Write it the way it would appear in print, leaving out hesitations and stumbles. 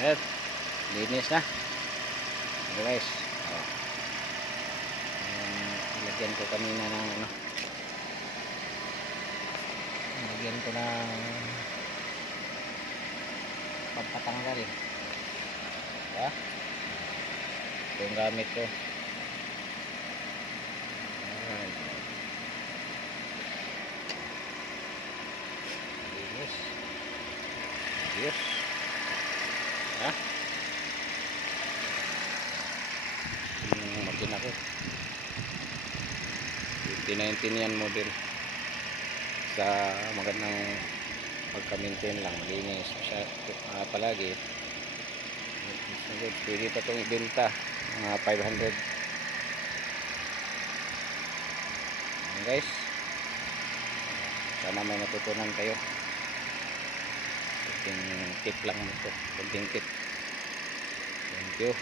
Ayan, linis na. Okay guys. Oh. Lagyan ko kanina ng ano. Lagyan ko ng pampatanggal. Diba? Ito yung gamit ko. Ayan. Linis. Ayos. Ha? Yung makina ko 2019 yan model, sa magandang pagka-maintain lang, malinis siya palagi. Pwede pa itong ibenta mga 500. Guys, sana may natutunan kayo. Kunting tip lang ito, kunting tip. Thank you.